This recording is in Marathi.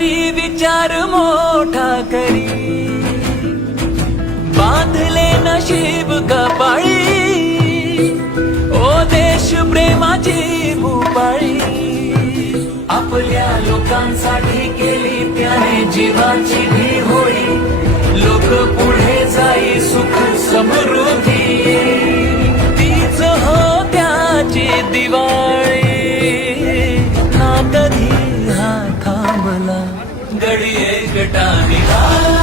तरी विचार मोठा करी. बांधले नशीब कपाळी. ओ देश प्रेमाची भूपाळी. आपल्या लोकांसाठी केली त्याने जीवाची भी होळी. लोक पुढे जाई सुख समृद्धी. तीच हो त्याची दिवाळी. गड़ी एक घटा का।